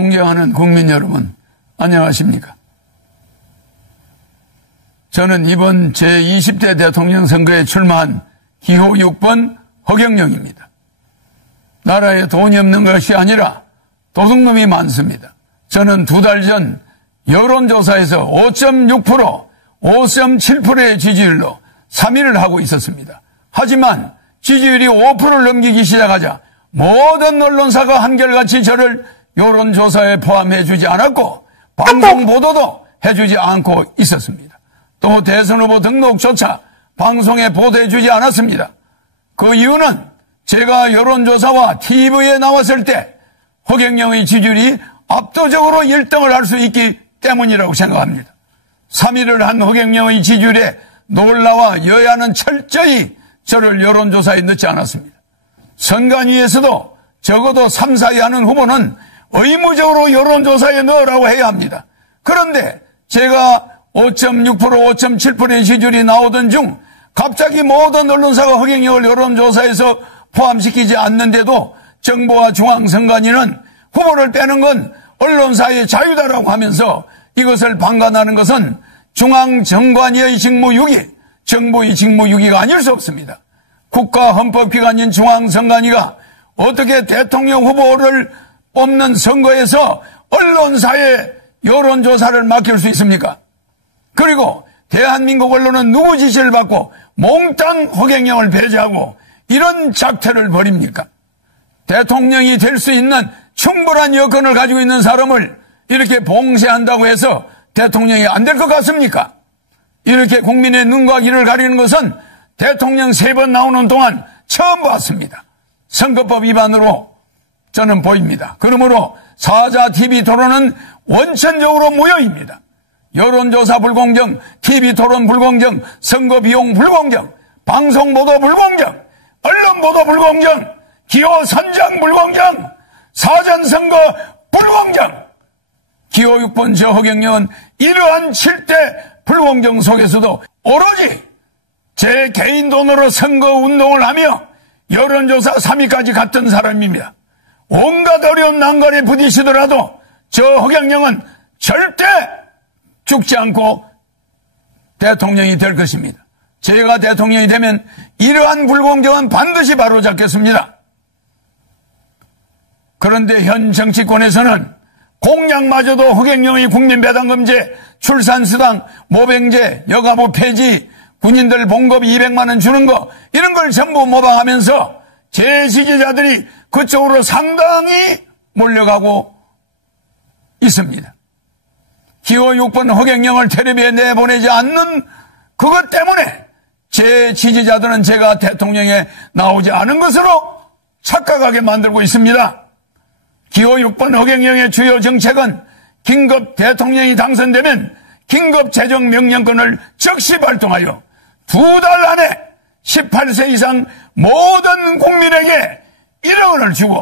존경하는 국민 여러분, 안녕하십니까? 저는 이번 제20대 대통령 선거에 출마한 기호 6번 허경영입니다. 나라에 돈이 없는 것이 아니라 도둑놈이 많습니다. 저는 2달 전 여론조사에서 5.6%, 5.7%의 지지율로 3위를 하고 있었습니다. 하지만 지지율이 5%를 넘기기 시작하자 모든 언론사가 한결같이 저를 여론조사에 포함해주지 않았고 방송 보도도 해주지 않고 있었습니다. 또 대선 후보 등록조차 방송에 보도해주지 않았습니다. 그 이유는 제가 여론조사와 TV에 나왔을 때 허경영의 지지율이 압도적으로 1등을 할 수 있기 때문이라고 생각합니다. 3위를 한 허경영의 지지율에 놀라와 여야는 철저히 저를 여론조사에 넣지 않았습니다. 선관위에서도 적어도 3, 4위 하는 후보는 의무적으로 여론조사에 넣으라고 해야 합니다. 그런데 제가 5.6%, 5.7%의 지지율이 나오던 중 갑자기 모든 언론사가 허경영을 여론조사에서 포함시키지 않는데도 정부와 중앙선관위는 후보를 빼는 건 언론사의 자유다라고 하면서 이것을 방관하는 것은 중앙정관위의 직무유기, 정부의 직무유기가 아닐 수 없습니다. 국가헌법기관인 중앙선관위가 어떻게 대통령 후보를 뽑는 선거에서 언론사에 여론조사를 맡길 수 있습니까? 그리고 대한민국 언론은 누구 지시를 받고 몽땅 허경영을 배제하고 이런 작태를 벌입니까? 대통령이 될 수 있는 충분한 여건을 가지고 있는 사람을 이렇게 봉쇄한다고 해서 대통령이 안 될 것 같습니까? 이렇게 국민의 눈과 귀를 가리는 것은 대통령 3번 나오는 동안 처음 봤습니다. 선거법 위반으로 저는 보입니다. 그러므로 사자 TV 토론은 원천적으로 무효입니다. 여론조사 불공정, TV 토론 불공정, 선거 비용 불공정, 방송 보도 불공정, 언론 보도 불공정, 기호 선정 불공정, 사전선거 불공정. 기호 6번 저 허경영은 이러한 7대 불공정 속에서도 오로지 제 개인 돈으로 선거운동을 하며 여론조사 3위까지 갔던 사람입니다. 온갖 어려운 난관에 부딪히더라도 저 허경영은 절대 죽지 않고 대통령이 될 것입니다. 제가 대통령이 되면 이러한 불공정은 반드시 바로잡겠습니다. 그런데 현 정치권에서는 공약마저도 허경영의 국민배당금제, 출산수당, 모병제, 여가부 폐지, 군인들 봉급 200만 원 주는 거 이런 걸 전부 모방하면서 제 지지자들이 그쪽으로 상당히 몰려가고 있습니다. 기호 6번 허경영을 텔레비에 내보내지 않는 그것 때문에 제 지지자들은 제가 대통령에 나오지 않은 것으로 착각하게 만들고 있습니다. 기호 6번 허경영의 주요 정책은 긴급 대통령이 당선되면 긴급 재정명령권을 즉시 발동하여 2달 안에 18세 이상 모든 국민에게 1억 원을 주고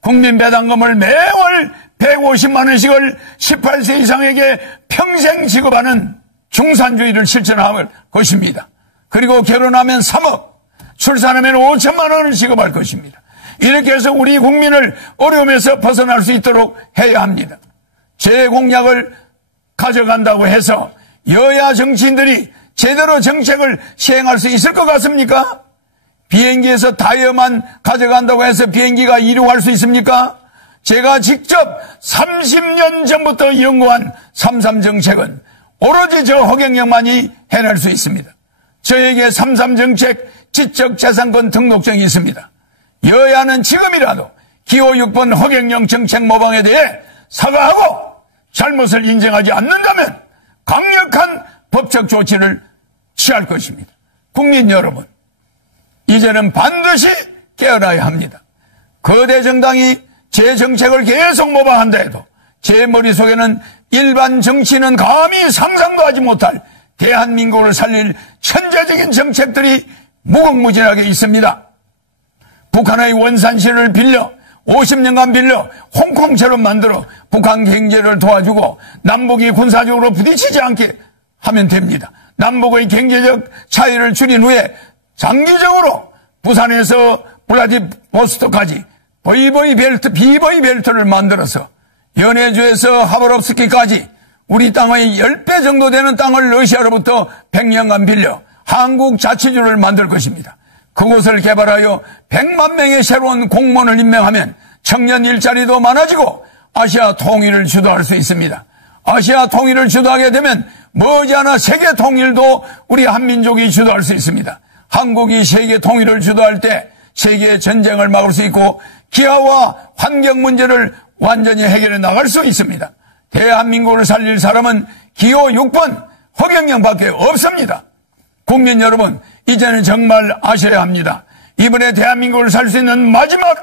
국민배당금을 매월 150만 원씩을 18세 이상에게 평생 지급하는 중산주의를 실천할 것입니다. 그리고 결혼하면 3억, 출산하면 5천만 원을 지급할 것입니다. 이렇게 해서 우리 국민을 어려움에서 벗어날 수 있도록 해야 합니다. 제 공약을 가져간다고 해서 여야 정치인들이 제대로 정책을 시행할 수 있을 것 같습니까? 비행기에서 타이어만 가져간다고 해서 비행기가 이륙할 수 있습니까? 제가 직접 30년 전부터 연구한 3.3 정책은 오로지 저 허경영만이 해낼 수 있습니다. 저에게 3.3 정책 지적재산권 등록증이 있습니다. 여야는 지금이라도 기호 6번 허경영 정책 모방에 대해 사과하고 잘못을 인정하지 않는다면 강력한 법적 조치를 취할 것입니다. 국민 여러분, 이제는 반드시 깨어나야 합니다. 거대 정당이 제 정책을 계속 모방한다 해도 제 머릿속에는 일반 정치인은 감히 상상도 하지 못할 대한민국을 살릴 천재적인 정책들이 무궁무진하게 있습니다. 북한의 원산시를 빌려 50년간 빌려 홍콩처럼 만들어 북한 경제를 도와주고 남북이 군사적으로 부딪히지 않게 하면 됩니다. 남북의 경제적 차이를 줄인 후에 장기적으로 부산에서 블라디보스토크까지 비보이 벨트를 만들어서 연해주에서 하바롭스키까지 우리 땅의 10배 정도 되는 땅을 러시아로부터 100년간 빌려 한국 자치주를 만들 것입니다. 그곳을 개발하여 100만 명의 새로운 공무원을 임명하면 청년 일자리도 많아지고 아시아 통일을 주도할 수 있습니다. 아시아 통일을 주도하게 되면 머지않아 세계 통일도 우리 한민족이 주도할 수 있습니다. 한국이 세계 통일을 주도할 때 세계 전쟁을 막을 수 있고 기아와 환경 문제를 완전히 해결해 나갈 수 있습니다. 대한민국을 살릴 사람은 기호 6번 허경영밖에 없습니다. 국민 여러분, 이제는 정말 아셔야 합니다. 이번에 대한민국을 살 수 있는 마지막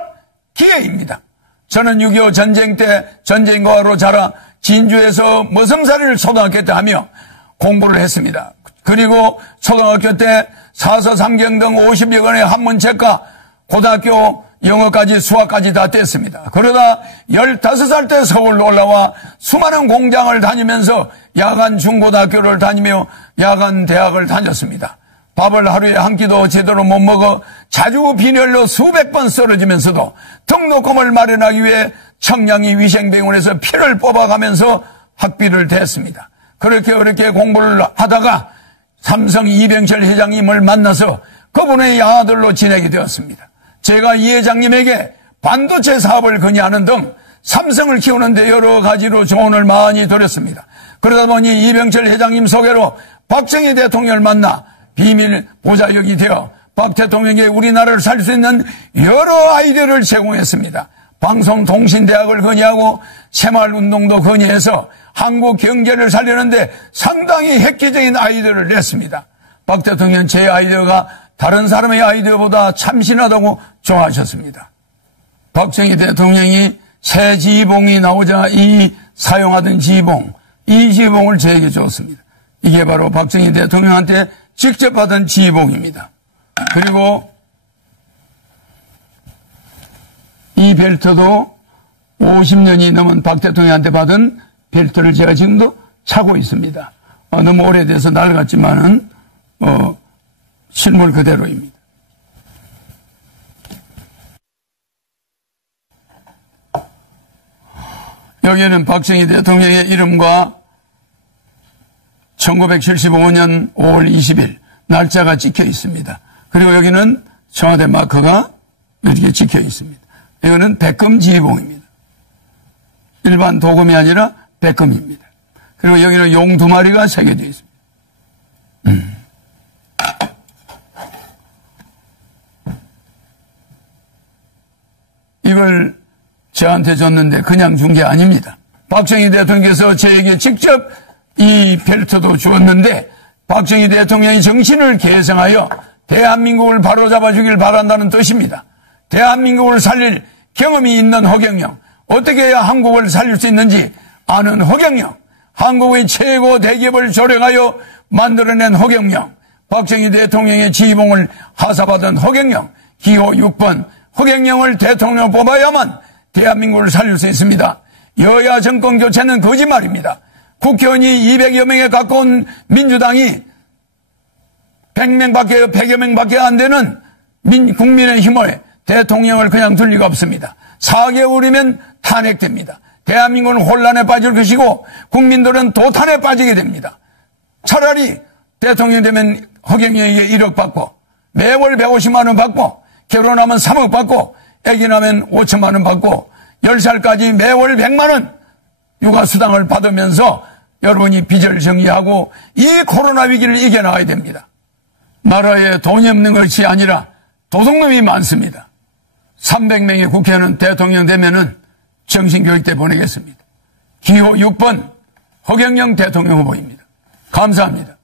기회입니다. 저는 6.25 전쟁 때 전쟁과로 자라 진주에서 머슴살이를 초등학교 때 하며 공부를 했습니다. 그리고 초등학교 때 사서 삼경 등 50여 권의 한문책과 고등학교 영어까지 수학까지 다 뗐습니다. 그러다 15살 때 서울로 올라와 수많은 공장을 다니면서 야간 중고등학교를 다니며 야간 대학을 다녔습니다. 밥을 하루에 한 끼도 제대로 못 먹어 자주 빈혈로 수백 번 쓰러지면서도 등록금을 마련하기 위해 청량리 위생병원에서 피를 뽑아가면서 학비를 댔습니다. 그렇게 공부를 하다가 삼성 이병철 회장님을 만나서 그분의 아들로 지내게 되었습니다. 제가 이 회장님에게 반도체 사업을 건의하는 등 삼성을 키우는데 여러 가지로 조언을 많이 드렸습니다. 그러다 보니 이병철 회장님 소개로 박정희 대통령을 만나 비밀 보좌역이 되어 박 대통령에게 우리나라를 살 수 있는 여러 아이디어를 제공했습니다. 방송통신대학을 건의하고 새마을운동도 건의해서 한국 경제를 살리는데 상당히 획기적인 아이디어를 냈습니다. 박 대통령은 제 아이디어가 다른 사람의 아이디어보다 참신하다고 좋아하셨습니다. 박정희 대통령이 새 지휘봉이 나오자 사용하던 지휘봉, 이 지휘봉을 저에게 줬습니다. 이게 바로 박정희 대통령한테 직접 받은 지휘봉입니다. 그리고 이 벨트도 50년이 넘은 박 대통령한테 받은 벨트를 제가 지금도 차고 있습니다. 너무 오래돼서 낡았지만은 실물 그대로입니다. 여기에는 박정희 대통령의 이름과 1975년 5월 20일 날짜가 찍혀 있습니다. 그리고 여기는 청와대 마크가 이렇게 찍혀 있습니다. 이거는 백금 지휘봉입니다. 일반 도금이 아니라 백금입니다. 그리고 여기는 용 2마리가 새겨져 있습니다. 이걸 저한테 줬는데 그냥 준 게 아닙니다. 박정희 대통령께서 저에게 직접 이 벨트도 주었는데 박정희 대통령이 정신을 계승하여 대한민국을 바로잡아 주길 바란다는 뜻입니다. 대한민국을 살릴 경험이 있는 허경영, 어떻게 해야 한국을 살릴 수 있는지 아는 허경영, 한국의 최고 대기업을 조력하여 만들어낸 허경영, 박정희 대통령의 지휘봉을 하사받은 허경영, 기호 6번 허경영을 대통령 뽑아야만 대한민국을 살릴 수 있습니다. 여야 정권 교체는 거짓말입니다. 국회의원이 200여 명에 가까운 민주당이 100여 명밖에 안 되는 국민의 힘을 대통령을 그냥 둘 리가 없습니다. 4개월이면 탄핵됩니다. 대한민국은 혼란에 빠질 것이고 국민들은 도탄에 빠지게 됩니다. 차라리 대통령 되면 허경영에게 1억 받고 매월 150만 원 받고 결혼하면 3억 받고 아기 나면 5천만 원 받고 10살까지 매월 100만 원 육아수당을 받으면서 여러분이 빚을 정리하고 이 코로나 위기를 이겨나가야 됩니다. 나라에 돈이 없는 것이 아니라 도둑놈이 많습니다. 300명의 국회의원은 대통령 되면은 정신교육대 보내겠습니다. 기호 6번 허경영 대통령 후보입니다. 감사합니다.